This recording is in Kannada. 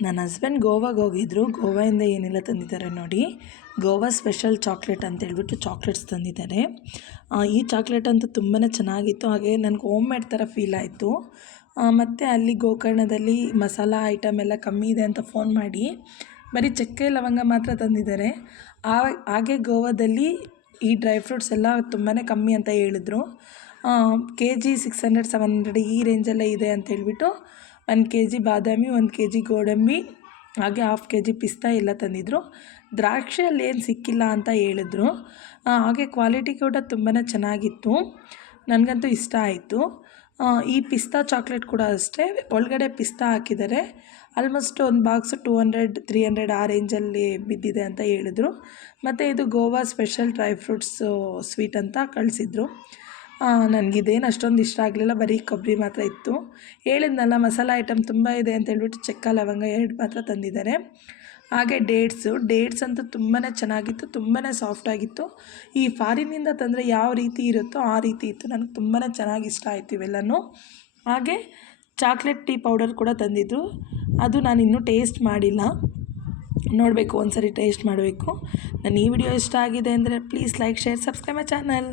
ನನ್ನ ಹಸ್ಬೆಂಡ್ ಗೋವಾಗೆ ಹೋಗಿದ್ರು. ಗೋವಾಯಿಂದ ಏನೆಲ್ಲ ತಂದಿದ್ದಾರೆ ನೋಡಿ. ಗೋವಾ ಸ್ಪೆಷಲ್ ಚಾಕ್ಲೇಟ್ ಅಂತ ಹೇಳ್ಬಿಟ್ಟು ಚಾಕ್ಲೇಟ್ಸ್ ತಂದಿದ್ದಾರೆ. ಈ ಚಾಕ್ಲೇಟ್ ಅಂತೂ ತುಂಬಾ ಚೆನ್ನಾಗಿತ್ತು. ಹಾಗೆ ನನಗೆ ಹೋಮ್ ಮೇಡ್ ಥರ ಫೀಲ್ ಆಯಿತು. ಮತ್ತು ಅಲ್ಲಿ ಗೋಕರ್ಣದಲ್ಲಿ ಮಸಾಲ ಐಟಮ್ ಎಲ್ಲ ಕಮ್ಮಿ ಇದೆ ಅಂತ ಫೋನ್ ಮಾಡಿ ಬರೀ ಚಕ್ಕೆ ಲವಂಗ ಮಾತ್ರ ತಂದಿದ್ದಾರೆ. ಹಾಗೆ ಗೋವಾದಲ್ಲಿ ಈ ಡ್ರೈ ಫ್ರೂಟ್ಸ್ ಎಲ್ಲ ತುಂಬಾ ಕಮ್ಮಿ ಅಂತ ಹೇಳಿದ್ರು. kg 600-700 ಈ ರೇಂಜಲ್ಲೇ ಇದೆ ಅಂತ ಹೇಳ್ಬಿಟ್ಟು 1 kg ಬಾದಾಮಿ, 1 kg ಗೋಡಂಬಿ, ಹಾಗೆ 1/2 kg ಪಿಸ್ತಾ ಎಲ್ಲ ತಂದಿದ್ದರು. ದ್ರಾಕ್ಷಿಯಲ್ಲಿ ಏನು ಸಿಕ್ಕಿಲ್ಲ ಅಂತ ಹೇಳಿದ್ರು. ಹಾಗೆ ಕ್ವಾಲಿಟಿ ಕೂಡ ತುಂಬಾ ಚೆನ್ನಾಗಿತ್ತು. ನನಗಂತೂ ಇಷ್ಟ ಆಯಿತು. ಈ ಪಿಸ್ತಾ ಚಾಕ್ಲೇಟ್ ಕೂಡ ಅಷ್ಟೇ, ಒಳಗಡೆ ಪಿಸ್ತಾ ಹಾಕಿದ್ದಾರೆ. ಆಲ್ಮೋಸ್ಟ್ ಒಂದು ಬಾಕ್ಸು 200-300 ಆ ರೇಂಜಲ್ಲಿ ಬಿದ್ದಿದೆ ಅಂತ ಹೇಳಿದ್ರು. ಮತ್ತು ಇದು Goa special dry fruits sweet ಅಂತ ಕಳಿಸಿದ್ರು. ನನಗಿದೇನು ಅಷ್ಟೊಂದು ಇಷ್ಟ ಆಗಲಿಲ್ಲ, ಬರೀ ಕೊಬ್ಬರಿ ಮಾತ್ರ ಇತ್ತು. ಹೇಳಿದ್ನಲ್ಲ ಮಸಾಲ ಐಟಮ್ ತುಂಬ ಇದೆ ಅಂತ ಹೇಳ್ಬಿಟ್ಟು ಚಕ್ಕ ಲವಂಗ 2 ಮಾತ್ರ ತಂದಿದ್ದಾರೆ. ಹಾಗೆ ಡೇಟ್ಸ್ ಅಂತೂ ತುಂಬಾ ಚೆನ್ನಾಗಿತ್ತು, ತುಂಬಾ ಸಾಫ್ಟಾಗಿತ್ತು. ಈ ಫಾರಿನಿಂದ ತಂದರೆ ಯಾವ ರೀತಿ ಇರುತ್ತೋ ಆ ರೀತಿ ಇತ್ತು. ನನಗೆ ತುಂಬಾ ಚೆನ್ನಾಗಿ ಇಷ್ಟ ಆಯಿತು ಇವೆಲ್ಲನೂ. ಹಾಗೆ ಚಾಕ್ಲೇಟ್ ಟೀ ಪೌಡರ್ ಕೂಡ ತಂದಿದ್ದು, ಅದು ನಾನು ಇನ್ನೂ ಟೇಸ್ಟ್ ಮಾಡಿಲ್ಲ, ನೋಡಬೇಕು, ಒಂದು ಸರಿ ಟೇಸ್ಟ್ ಮಾಡಬೇಕು. ನಾನು ಈ ವಿಡಿಯೋ ಇಷ್ಟ ಆಗಿದೆ ಅಂದರೆ please like, share, subscribe my channel.